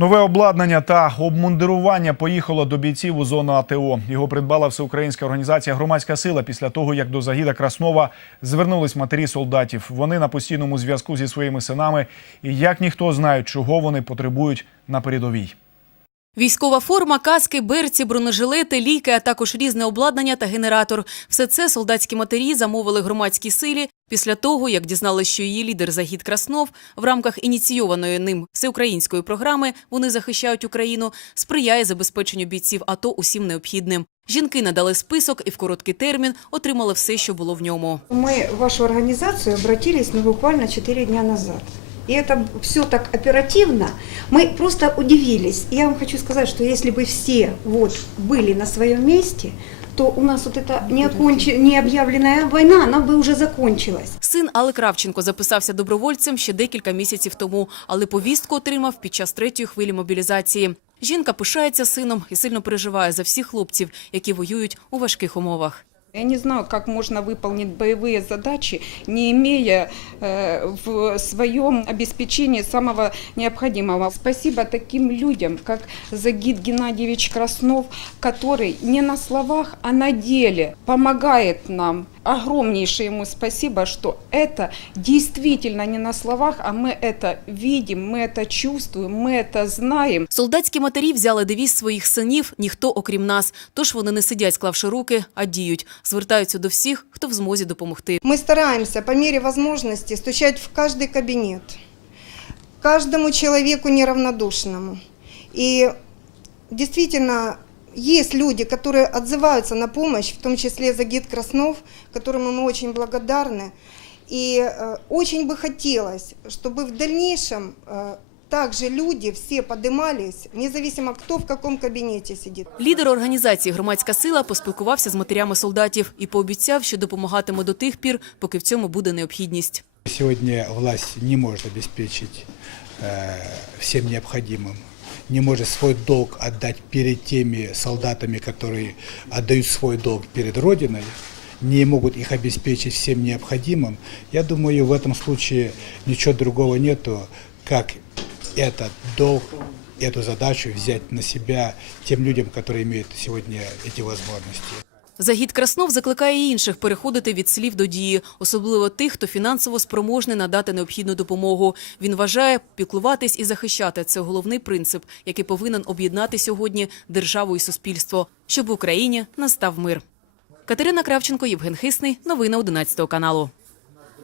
Нове обладнання та обмундирування поїхало до бійців у зону АТО. Його придбала всеукраїнська організація Громадська сила після того, як до Загіда Краснова звернулись матері солдатів. Вони на постійному зв'язку зі своїми синами і як ніхто знають, чого вони потребують на передовій. Військова форма, каски, берці, бронежилети, ліки, а також різне обладнання та генератор. Все це солдатські матері замовили громадській силі після того, як дізнали, що її лідер Загід Краснов в рамках ініційованої ним всеукраїнської програми Вони захищають Україну сприяє забезпеченню бійців АТО усім необхідним. Жінки надали список і в короткий термін отримали все, що було в ньому. Мы в вашу организацию обратились ну, буквально 4 дня назад. И это все так оперативно. Мы просто удивились. Я вам хочу сказать, что если бы все вот были на своем месте, то у нас вот эта не, оконче- не объявленная война, она бы уже закончилась. Син Алли Кравченко записався добровольцем ще декілька місяців тому, але повістку отримав під час третьої хвилі мобілізації. Жінка пишається сином і сильно переживає за всіх хлопців, які воюють у важких умовах. Я не знаю, как можно выполнить боевые задачи, не имея э, в своем обеспечении самого необходимого. Спасибо таким людям, как Загид Геннадьевич Краснов, который не на словах, а на деле помогает нам. Огромнейшее ему спасибо, что это действительно не на словах, а мы это видим, мы это чувствуем, мы это знаем. Солдатські матері взяли девіз своїх синів ніхто окрім нас. Тож вони не сидять, склавши руки, а діють. Звертаються до всіх, хто в змозі допомогти. Мы стараемся по мере возможности стучать в каждый кабинет, каждому человеку неравнодушному. И действительно, есть люди, которые отзываются на помощь, в том числе Загид Краснов, которому мы очень благодарны. И э, очень бы хотелось, чтобы в дальнейшем э, также люди все поднимались, независимо кто в каком кабинете сидит. Лідер організації Громадська сила поспілкувався з матерями солдатів і пообіцяв, що допомагатиме до тих пір, поки в цьому буде необхідність. Сегодня власть не может обеспечить э, всем необходимым, не может свой долг отдать перед теми солдатами, которые отдают свой долг перед Родиной, не могут их обеспечить всем необходимым. Я думаю, в этом случае ничего другого нету, как этот долг, эту задачу взять на себя тем людям, которые имеют сегодня эти возможности. Загід Краснов закликає і інших переходити від слів до дії, особливо тих, хто фінансово спроможний надати необхідну допомогу. Він вважає, піклуватись і захищати – це головний принцип, який повинен об'єднати сьогодні державу і суспільство, щоб в Україні настав мир. Катерина Кравченко, Євген Хисний. Новини 11 каналу.